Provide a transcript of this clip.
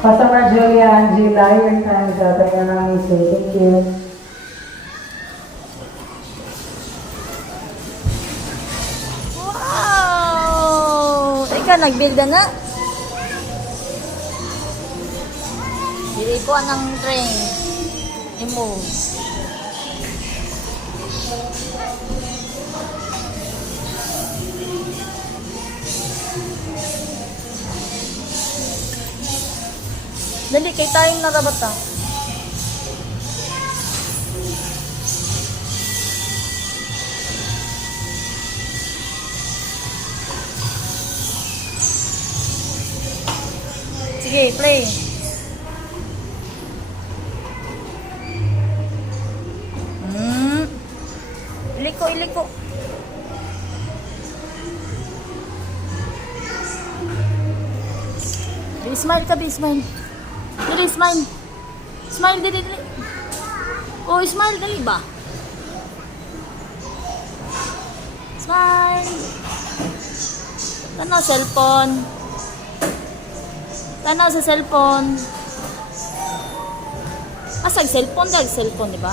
Customer Julia Angela, your time is out. Tayo na namin say thank you. Wow! Ika, nagbilda na. Dili ko ng train. I-move. Dali, kay tayong narabat ah. Sige, play. Iliko, iliko. Smile ka, smile. Dili, smile. Smile, dili, dili. Oh, smile, dali ba? Smile. Tanaw, cellphone. Tanaw sa cellphone. Asag cellphone, dag cellphone, di ba?